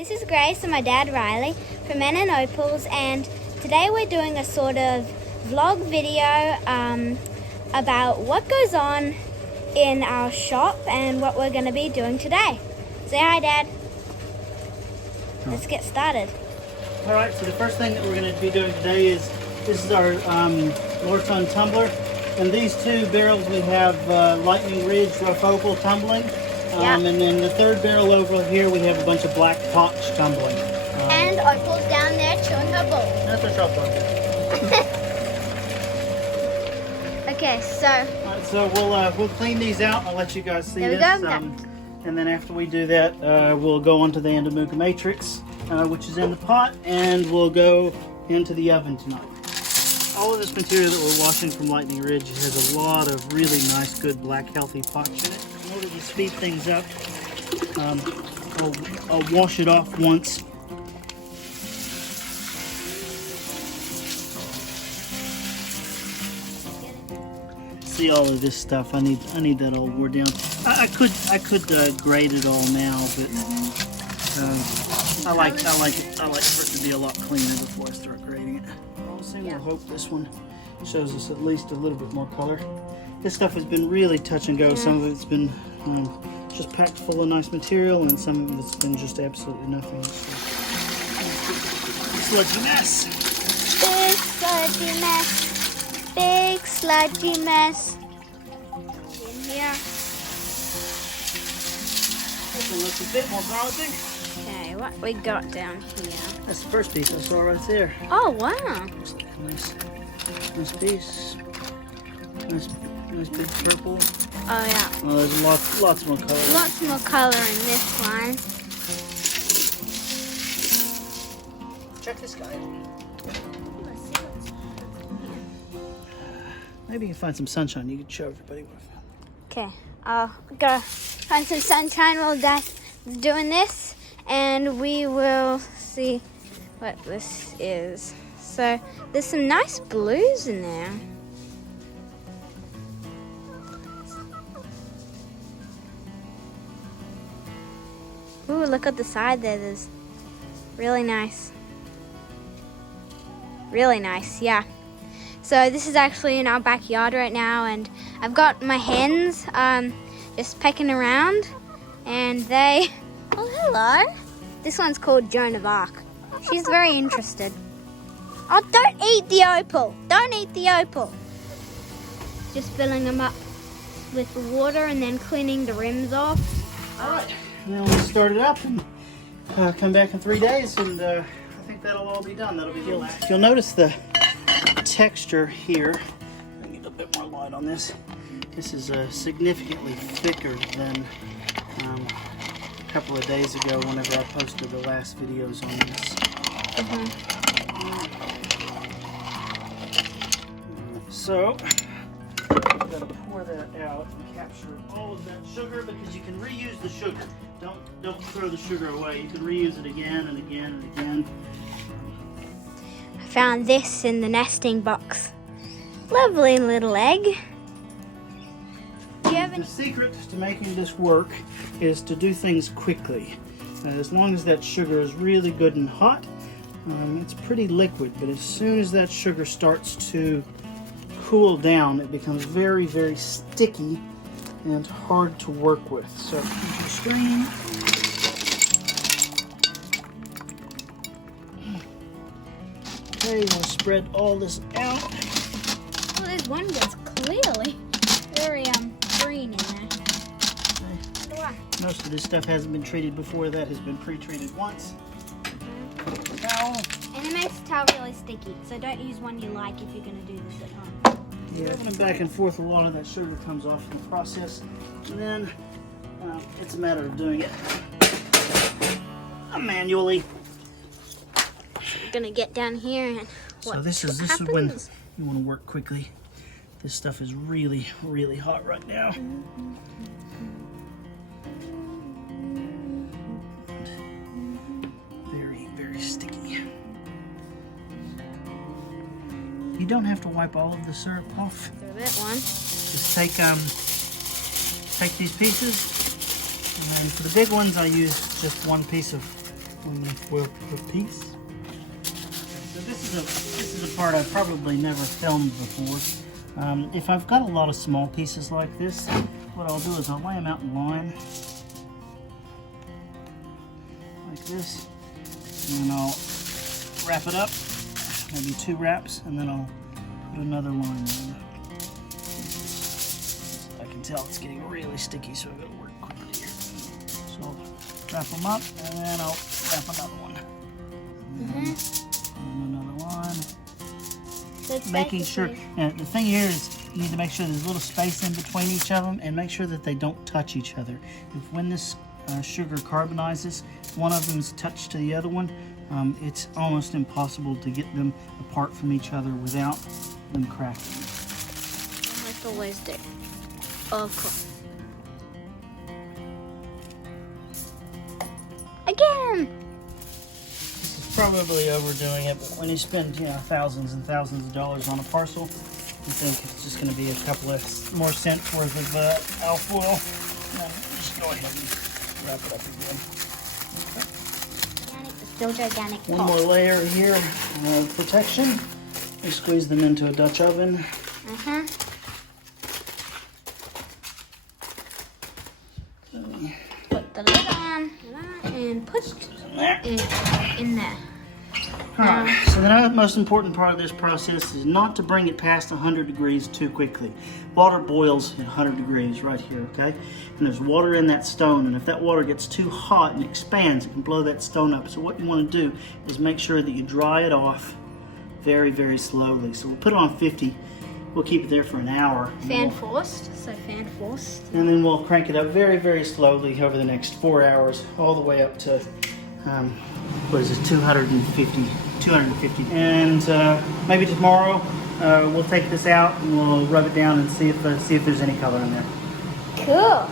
This is Grace and my dad Riley from Opals, and today we're doing a sort of vlog video about what goes on in our shop and what we're going to be doing today. Say hi, Dad. Let's get started. Alright, so the first thing that we're going to be doing today is, this is our Lorton tumbler. And these two barrels we have Lightning Ridge Rough Opal tumbling. And then the third barrel over here we have a bunch of black potch tumbling. And Opal's down there chewing her bowl. That's a shop dog. Okay, so... Alright, so we'll clean these out. I'll let you guys see there we this. go. And then after we do that, we'll go on to the Andamuka matrix, which is in the pot, and we'll go into the oven tonight. All of this material that we're washing from Lightning Ridge has a lot of really nice, good, black, healthy potch in it. In order to speed things up, I'll wash it off once. See all of this stuff? I need that all wore down. I could grate it all now, but I like for it to be a lot cleaner before I start grating it. We'll hope this one shows us at least a little bit more color. This stuff has been really touch and go. Some of it's been just packed full of nice material, and some of it's been just absolutely nothing. Sludgy mess. Big sludgy mess. Big sludgy mess. In here. This one looks a bit more promising. Okay, what we got down here? That's the first piece I saw right there. Oh wow! Looks like a nice piece. Nice big purple. Oh yeah. Oh, there's lots more color. Lots more color in this one. Check this guy out. Maybe you can find some sunshine. You can show everybody what I found. Okay, I'll go find some sunshine while Dad's doing this, and we will see what this is. So there's some nice blues in there. Ooh, look at the side there. There's really nice. Really nice, yeah. So this is actually in our backyard right now, and I've got my hens just pecking around, and they... Oh, hello. This one's called Joan of Arc. She's very interested. Oh, don't eat the opal. Don't eat the opal. Just filling them up with the water and then cleaning the rims off. All right. And then we'll start it up and come back in 3 days, and I think that'll all be done. That'll be healed. If you'll notice the texture here, I need a bit more light on this. This is significantly thicker than a couple of days ago whenever I posted the last videos on this. So, I've got to pour that out and capture all of that sugar, because you can reuse the sugar. Don't throw the sugar away. You can reuse it again and again and again. I found this in the nesting box. Lovely little egg. Do you have any... The secret to making this work is to do things quickly. As long as that sugar is really good and hot, it's pretty liquid, but as soon as that sugar starts to cool down, it becomes very, very sticky and hard to work with. So, the screen. Okay, we'll spread all this out. Oh, there's one that's clearly very green in there. Okay. Most of this stuff hasn't been treated before. That has been pre-treated once. Towel. And it makes the towel really sticky, so don't use one you like if you're going to do this at home. Yeah, running back and forth, a lot of that sugar comes off in the process, and then it's a matter of doing it manually. We're gonna get down here and so this is when you want to work quickly. This stuff is really, really hot right now. Very, very sticky. You don't have to wipe all of the syrup off. Throw that one. Just take these pieces, and then for the big ones I use just one piece of aluminum foil per piece. So this is a part I've probably never filmed before. If I've got a lot of small pieces like this, what I'll do is I'll lay them out in line like this, and then I'll wrap it up, maybe 2 wraps, and then I'll put another line in. I can tell it's getting really sticky, so I've got to work quickly here. So I'll wrap them up, and then I'll wrap another one. And another one. So Making sure, the thing here is you need to make sure there's a little space in between each of them, and make sure that they don't touch each other. If when this sugar carbonizes, one of them is touched to the other one, it's almost impossible to get them apart from each other without them cracking. Like always do. Of course. Again! This is probably overdoing it, but when you spend thousands and thousands of dollars on a parcel, you think it's just going to be a couple of more cents worth of alfoil. And just go ahead and wrap it up again. Organic, but still gigantic. One more layer here of protection. We squeeze them into a Dutch oven. Put the lid on and put it in there. Alright, so the most important part of this process is not to bring it past 100 degrees too quickly. Water boils at 100 degrees right here, okay? And there's water in that stone, and if that water gets too hot and expands, it can blow that stone up. So what you want to do is make sure that you dry it off very, very slowly. So we'll put it on 50. We'll keep it there for an hour. Fan forced, so fan forced. And then we'll crank it up very, very slowly over the next 4 hours, all the way up to, what is it, 250. And maybe tomorrow we'll take this out and we'll rub it down and see if there's any color in there. Cool.